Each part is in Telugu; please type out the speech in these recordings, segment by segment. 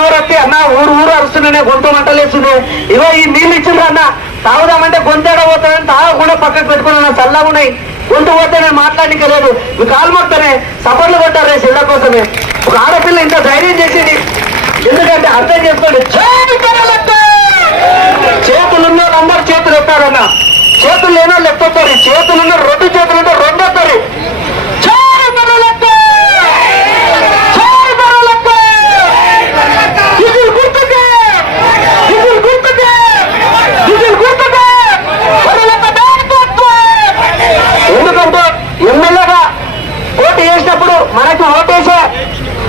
నోరెత్తి అన్న ఊరు ఊరు అరుస్తున్నానే గొంతు మంటలేస్తుంది. ఇగో ఈ నీళ్ళు ఇచ్చిండ్రు అన్న తాగుదామంటే గొంతేడ పోతానని తాగకుండా పక్కకు పెట్టుకున్నా చల్లగా ఉన్నాయి. గొంతు పోతే నేను మాట్లాడడానికి లేదు. మీ కాలు మొత్తనే సపోర్ట్లు కొట్టారు చెల్ల కోసమే. ఒక ఆడపిల్ల ఇంత ధైర్యం చేసేది ఎందుకంటే అర్థం చేసుకోండి. చేతులున్న అందరు చేతులు ఎత్తారన్న, చేతులు లేనో లెక్కొస్తారు. చేతులున్న రెండు చేతులుంటే రెండు వస్తారు. ఎందుకంటే ఎమ్మెల్యేగా పోటీ చేసినప్పుడు మనకి ఓటేసే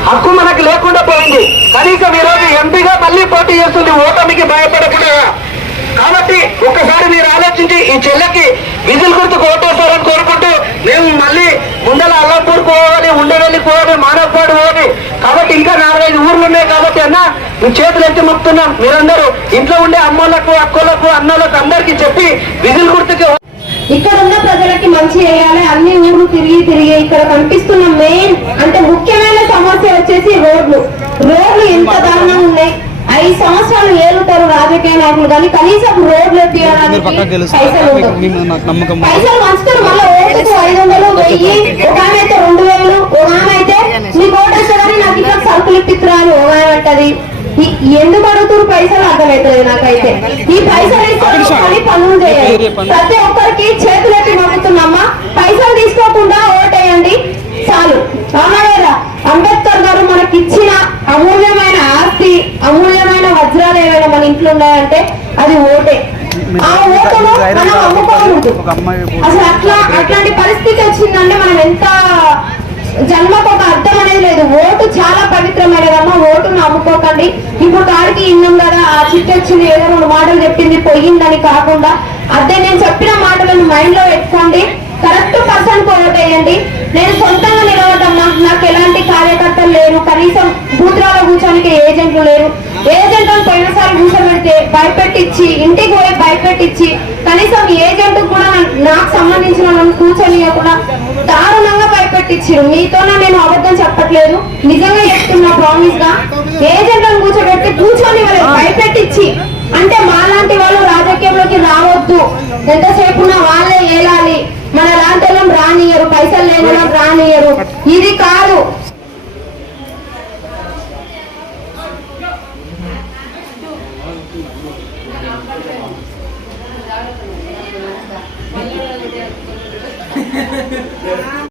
హక్కు మనకి లేకుండా పోయింది. కనీసం ఈరోజు ఎంపీగా మళ్ళీ పోటీ చేస్తుంది ఓటమికి భయపడకుండా. కాబట్టి ఒక్కసారి మీరు ఆలోచించి ఈ చెల్లెకి విజిల్ గుర్తుకు ఓటేస్తారని కోరుకుంటూ మేము మళ్ళీ ముందల అల్లాపూర్ పోవాలి, ఉండవెల్లి పోవాలి, మానవపాడు పోవాలి. కాబట్టి ఇంకా 4-5 ఊర్లు ఉన్నాయి. కాబట్టి అన్న మీ చేతులు ఎత్తి మొక్కుతున్నాం. మీరందరూ ఇంట్లో ఉండే అమ్మోళ్లకు, అక్కలకు, అన్నలకు అందరికీ చెప్పి విజిల్ గుర్తుకి ఇక్కడ ఉన్న ప్రజలకి మంచి చేయాలి. అన్ని ఊర్లు తిరిగి ఇక్కడ కనిపిస్తున్న మెయిన్ అంటే ముఖ్యమైన సమస్య వచ్చేసి రోడ్లు ఎంత దారుణంగా ఉన్నాయి. 5 సంవత్సరాలు ఏలుతారు రాజకీయ నాయకులు కానీ కనీసం రోడ్లు వేయడానికి పైసలు పంచుతారు. మళ్ళీ ఓటుకు 500, 1000, ఒక ఆమె అయితే 2000, ఒక ఆమె అయితే నీకు ఓటు వస్తుందని నాకు ఇక్కడ సరుకులు ఇప్పిస్తురా అని ఒక ఆమె అంటది. ఎందుకు అడుగుతారు పైసలు అర్థమవుతుంది నాకైతే. ఈ పైసలు ఇస్తే పనులు చేయాలి. ప్రతి ఒక్కరికి చేతులు ఎత్తి నమ్ముతున్నామ్మా. పైసలు తీసుకోకుండా ఓటేయండి చాలు. అవునా లేదా? అంబేద్కర్ గారు మనకి ఇచ్చిన అమూల్యమైన ఆస్తి, అమూల్యమైన వజ్రాలు ఏమైనా మన ఇంట్లో ఉన్నాయంటే అది ఓటే. ఆ ఓటును మనం అమ్ముకోకూడదు. అసలు అట్లాంటి పరిస్థితి వచ్చిందంటే మనం ఎంత జన్మకు ఒక అర్థం అనేది లేదు. ఓటు చాలా పవిత్రమైనదమ్మా. ఓటును అమ్ముకోకండి. ఇప్పుడు కాడికి ఇన్నాం కదా, ఆ చిట్టొచ్చింది ఏదో 2 మాటలు చెప్పింది పోయిందని కాకుండా అదే నేను చెప్పిన మాటలను మైండ్ లో పెట్టుకోండి. కరెక్ట్ పర్సన్ కు ఓటేయండి. నేను సొంతంగా నిలవడమ్మా. నాకు ఎలాంటి కార్యకర్తలు లేరు, కనీసం బూత్రాలో కూర్చోనికి ఏజెంట్లు లేరు. ఏజెంట్లను పోయినసారి కూర్చోబెడితే భయపెట్టించి, ఇంటికి పోయి భయపెట్టించి, కనీసం ఏజెంట్ కూడా నాకు సంబంధించిన వాళ్ళని కూర్చొనియకుండా దారుణంగా భయపెట్టించారు. మీతోనే నేను అబద్ధం చెప్పట్లేదు, నిజంగా చెప్తున్నా ప్రామిస్ గా. ఏజెంట్లను కూర్చొని భయపెట్టించి అంటే మాలాంటి వాళ్ళు రాజకీయంలోకి రావద్దు, ఎంతసేపు ఉన్న వాళ్ళే ఏలాలి, మన లాంటి వాళ్ళం రానియరు, పైసలు లేని వాళ్ళం రానియరు. ఇది కాదు.